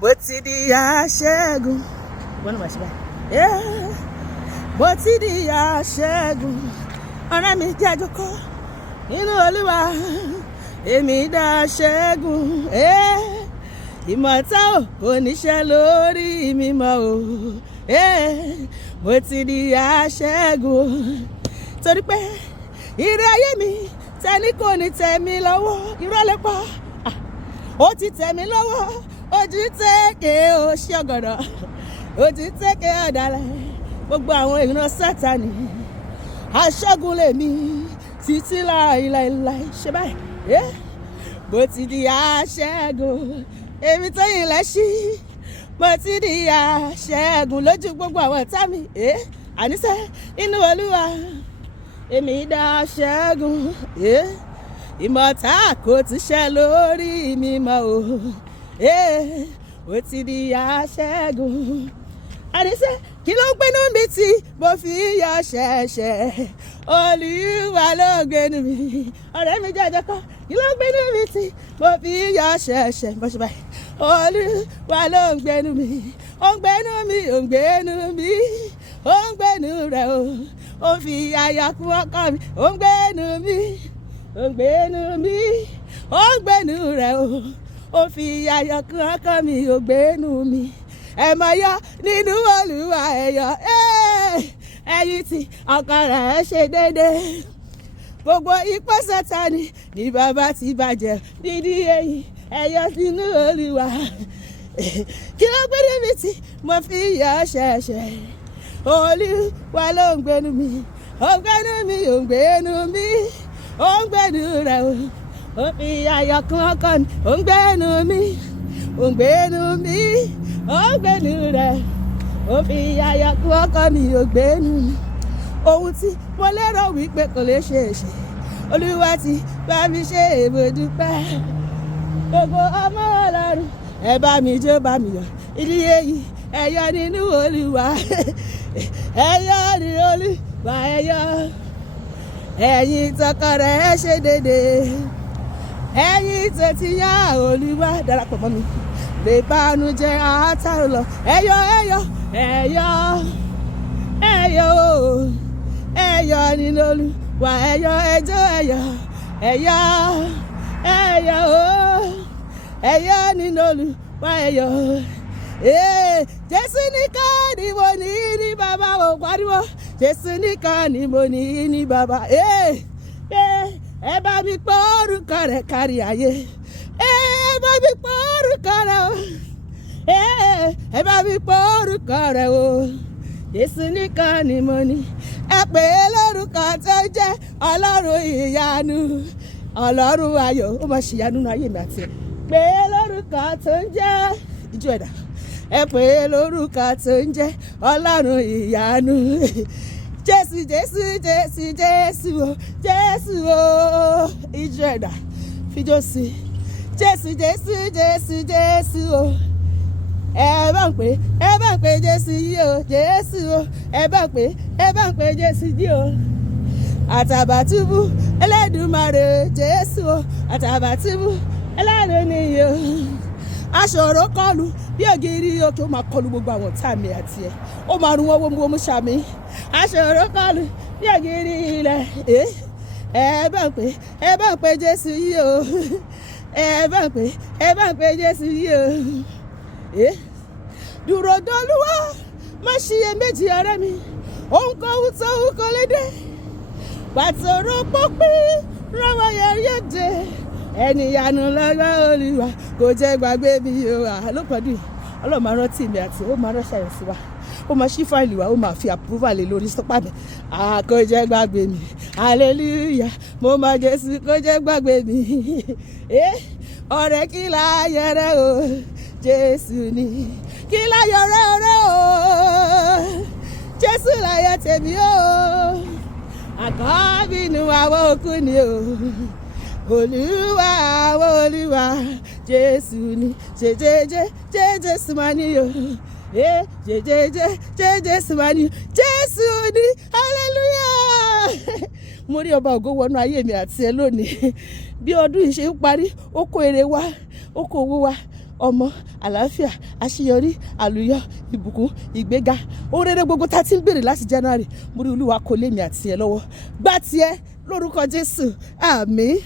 bó ti di aṣẹ́gun. Wọ́n ní wàá ṣe báyìí. Bó ti di aṣẹ́gun. Ọ̀rẹ́ mi jẹ́ àjọkọ́ nínú Olúwa. Èmi dá aṣẹ́gun. Ìmọ̀ta ò kò níṣẹ́ lórí mi mọ́ o. Bó ti di aṣẹ́gun. Torí pé ire ayé mi tẹ́ni kò ní tẹ̀ mí lọ́wọ́. Irọ́ lè pa. Ó ti tẹ̀ mí lọ́wọ́. Ojú tẹ́kẹ̀ ó ṣe ọ̀gọ̀dọ̀. Ojú tẹ́kẹ̀ ọ̀dàlẹ̀. Gbogbo àwọn ìran Sátánì. Aṣẹ́gun lèmi títí láìláìláì. Ṣé báyìí? Bó ti di aṣẹ́gun. Èmi tó yìn lẹ́ṣí. Mo ti di aṣẹ́gun lójú gbogbo àwọn ọ̀tá mi. Àníṣe inú Olúwa. Èmi dá aṣẹ́gun. Ìmọ̀ta kò ti ṣẹ́ lórí mi mọ́ o. Mo ti di aṣẹ́gun. Àníṣe kí ló ń gbénú mi tí mo fi yọ ṣẹ̀ṣẹ̀. Olúwa ló ń gbénú mi. Ọ̀rẹ́ mi jẹ́ àjọkọ́. Kí ló ń gbénú mi tí mo fi yọ ṣẹ̀ṣẹ̀. Bó ṣe báyìí. Olúwa ló ń gbénú mi. Ó ń gbénú mi. Ó ń gbénú mi. Ó ń gbénú rẹ̀ o. Ó fi ayọ̀ kún ọkọ mi. Ó ń gbénú mi. Ó ń gbénú mi. Ó ń gbénú rẹ̀ o. Ó fi ayọ̀ kún ọkọ mi. Ó ń gbénú mi. Ẹ máa yọ̀ nínú Olúwa ẹ̀yọ̀. Ẹ̀yin tí ọkàn rẹ̀ ṣe déédéé. Gbogbo ipò Sátánì ní bàbá ti bàjẹ́. Dídí ẹ̀yìn ẹ̀yọ̀ nínú Olúwa. Kí ló gbé níbi tí mo fi yọ̀ ṣẹ̀ṣẹ̀. Olúwa ló ń gbénú mi. Ó ń gbénú mi. Ó ń gbénú mi. Ó ń gbénú rẹ̀ o. Ó fi ayọ̀ kún ọkọ mi. Ó ń gbénú mi. Ó ń gbénú mi. Ó ń gbénú rẹ̀. Ó fi ayọ̀ kún ọkọ mi. Ó ń gbénú mi. Ohun tí mo lérò wípé kò lè ṣe é ṣe. Olúwa ti bá mi ṣe mo dúpẹ́. Gbogbo ọmọ Ọlọ́run ẹ bá mi jó bá mi yọ̀. Ìdí èyí ẹ̀yọ̀ nínú Olúwa. Ẹ̀yọ̀ ní Olúwa ẹ̀yọ̀. Ẹ̀yin tọkọ rẹ̀ ṣe déédéé. Ẹ̀yin tó ti yàn Olúwa darapọ̀ mọ́ mi. Lè bánu jẹ́ àtàrò lọ. Ẹ̀yọ̀ ẹ̀yọ̀ ẹ̀yọ̀ ẹ̀yọ̀ ẹ̀yọ̀ nínú Olúwa ẹ̀yọ̀ ẹjọ́ ẹ̀yọ̀ ẹ̀yọ̀ ẹ̀yọ̀ ẹ̀yọ̀ nínú Olúwa ẹ̀yọ̀. Jésù nìkan ni mo ní ní bàbá ò pariwo. Jésù nìkan ni mo ní ní bàbá. Ẹ bá mi pọ̀ orúkọ rẹ̀ kárí ayé. Ẹ bá mi pọ̀ orúkọ rẹ̀ o. Ẹ bá mi pọ̀ orúkọ rẹ̀ o. Jésù nìkan ni mo ní. Ẹ pè é lórúkọ tó jẹ́ Ọlọ́run ìyanu. Ọlọ́run ayọ̀. Ó máa ṣìyanu nínú ayé mi àti ẹ̀. Pè é lórúkọ tó ń jẹ́ ìjọ ẹ̀dá. Ẹ pè é lórúkọ tó ń jẹ́ Ọlọ́run ìyanu. Jésù Jésù Jésù Jésù o. Jésù o. Ìjọ ẹ̀dá. Fíjọ́ sí. Jésù Jésù Jésù Jésù o. Ẹ bá ń pè Jésù yìí o. Jésù o. Ẹ bá ń pè Jésù yìí o. Àtàbàtúbú Ẹlẹ́dùmarè Jésù o. Àtàbàtúbú Ẹlẹ́dùn nìyí o. Aṣòro kọlù bí ògiri òkè ó máa kọlù gbogbo àwọn ọ̀tá mi àti ẹ̀. Ó máa rún wọ́n wọ́n ṣàmì. Aṣòro kọlù bí ògiri ilẹ̀. Ẹ bá ń pè Jésù yìí o. Ẹ bá ń pè Jésù yìí o. Dúró d'Olúwa má ṣiyèméjì ọ̀rẹ́ mi. Ohunkóhun tó wù kó lè dé. Pàtòrò pópin rọ́wọ́ yẹn yóò dé. Ẹnìyanu lọ́gbà Olúwa kò jẹ́ gbàgbé mi o. Lópọ̀dù Ọlọ́run máa rántí mi àti ó máa ránṣẹ́ yẹn sí wa. Ó máa ṣí fáìlì wa. Ó máa fi approval lé lórí sọ́pà mi. Kò jẹ́ gbàgbé mi. Hallelujah. Mo máa Jésù kò jẹ́ gbàgbé mi. Ọ̀rẹ́ kí láyọ̀ rẹ o. Jésù ni kí láyọ̀ rẹ o. Jésù láyọ̀ tèmi o. Àkọ́bí inú àwọn òkú ni o. Olúwa àwọn Olúwa Jésù ni. Jésù máa ní o. Jésù máa ní o. Jésù ni. Hallelujah. Mo rí ọba ògo wọnú ayé mi àti ẹ lónìí. Bí ọdún yìí ṣe ń parí, ó kó èrè wá, ó kó owó wá. ọmọ, àlàáfíà, àṣeyọrí, àlùyọ, ìbùkún, ìgbéga, ohun rere gbogbo tá a ti ń béèrè láti January mo rí Olúwa kó lé mi àti ẹ lọ́wọ́. Gbá tiẹ̀ lórúkọ Jésù, àmín.